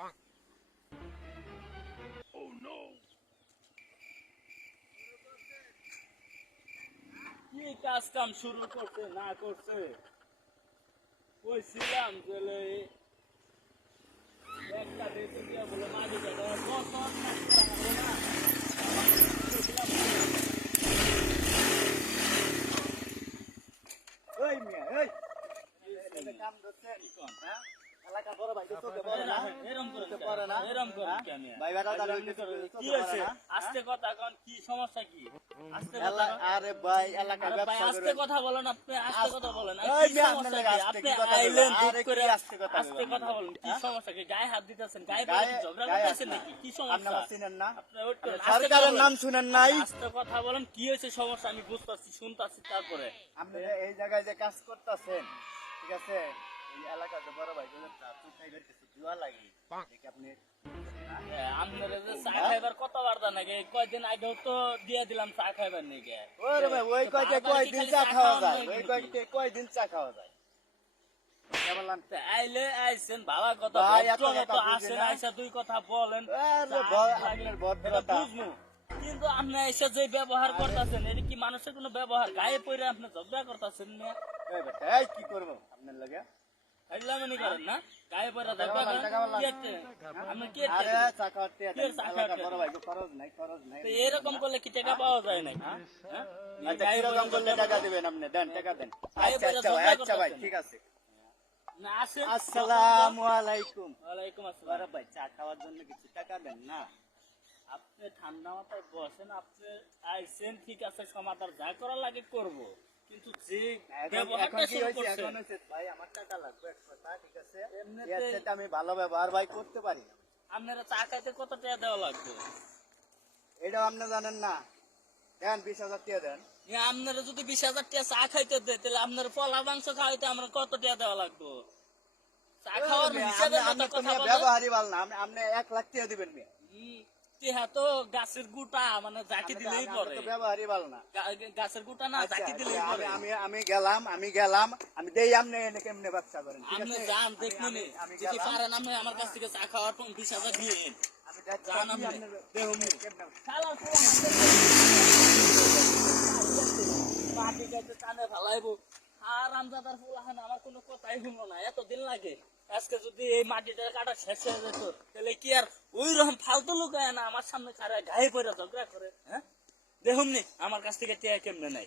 Bonk. Oh no! কি কাজ কাম শুরু করছে না করছে? বলছিলাম যে একটা রেসে দিয়া বলে মাঝে এই মেয়ে এই। কাম? ধরছে হ্যাঁ? হ্যাঁ? কি আরে ভাই আস্তে কথা বলেন আপনি আস্তে কথা বলেন। আপনি? আইলেন করে আস্তে কথা আস্তে কথা বলেন? সমস্যা গায়ে হাত দিতেছেন? গায়ে ঝগড়া করতেছেন নাকি? সমস্যা? চিনেন না? সরকারের নাম শুনেন নাই। আস্তে কথা বলেন কি হয়েছে সমস্যা? আমি বুঝতেছি শুনতাছি তারপরে। আপনি এই জায়গায় যে কাজ করতেছেন ঠিক আছে? এই এলাকার বড় ভাই বলেন তা চুটাইবার কিছু জুয়া লাগে। দেখি আপনি আপনার যে চা খাইবার কত বারদা নাকি কয়দিন আগেও তো দিয়ে দিলাম চা খাইবার নাকি? ওরে ভাই ওই কয়টা কয়দিন চা চা খাওয়া খাওয়া যায়? যায় ওই নাকি? কয়দিন চা খাওয়া যায়? কে বললাম তা আইলে আইছেন ভালো কথা ভাই, এত ভদ্র কথা মতো বুঝি আসেন আইসা দুই কথা বলেন। বুঝমু। কিন্তু আপনি এসে যে ব্যবহার করতেছেন এটা কি মানুষের কোনো ব্যবহার? গায়ে পড়ে আপনি ঝগড়া করতেছেন না? এই কি করব? আপনার লাগে? করেন না গায়ে পড়ে টাকা? আপনি আরে চা খাওয়াতে কি এর চা এলাকার খাওয়াতে? বড় ভাই খরচ নাই খরচ নাই তো এরকম করলে কি টাকা পাওয়া যায় নাকি? আচ্ছা গায়ে করলে টাকা দিবেন আপনি দেন টাকা দেন আচ্ছা আচ্ছা ভাই ঝগড়া আচ্ছা ভাই করতেছেন। ঠিক আছে না আসেন আসসালামু আলাইকুম ওয়ালাইকুম আসসালাম বড় ভাই চা খাওয়ার জন্য কিছু টাকা দেন না আপনি ঠান্ডা মাথায় বসেন আপনি আইসেন ঠিক আছে সমাধান যা করা লাগে করব কিন্তু যে ব্যবহারটা শুরু হয়েছে? এখন হয়েছে ভাই আমার টাকা লাগবে এক কথা ঠিক আছে? এমনিতে- আমি ভালো ব্যবহার ভাই করতে পারি না। আপনারা চা খাইতে কত টাকা দেওয়া লাগবে? এটাও আপনি জানেন না। দেন বিশ হাজার টাকা দেন। আপনারা যদি বিশ হাজার টাকা চা খাইতে দেয় তাহলে আপনার পলা মাংস খাওয়াইতে আমরা কত টাকা দেওয়া লাগবে? চা খাওয়ার হিসাবে কথা ব্যবহারই ভালো না। আপনি এক লাখ টাকা দিবেন মেয়ে। টিহা তো গাছের গুটা মানে জাকি দিলেই পরে। ব্যবহারই ভালো না। গাছের গুটা না জাকি দিলেই পরে। আমি আমি আমি গেলাম আমি গেলাম আমি দেই আপনি এনে কেমনে ব্যবসা করেন? আপনি যান দেখুন আমি- আমি যদি পারেন আপনি আমার কাছ থেকে চা খাওয়ার পর বিশ হাজার দিয়ে আমি যান শালা গাইতে কানে ফালাইবো। আর আমজাদার ফুলা আমার কোনো কথাই শুনলো না এত দিন লাগে। আজকে যদি এই মাটিটা কাটা শেষ হয়ে যেত, তাহলে কি আর ওই রকম ফালতু লোক না? আমার সামনে কারা গায়ে পড়ে ঝগড়া করে হ্যাঁ? দেখুন আমার কাছ থেকে টিয়া কেমনে নাই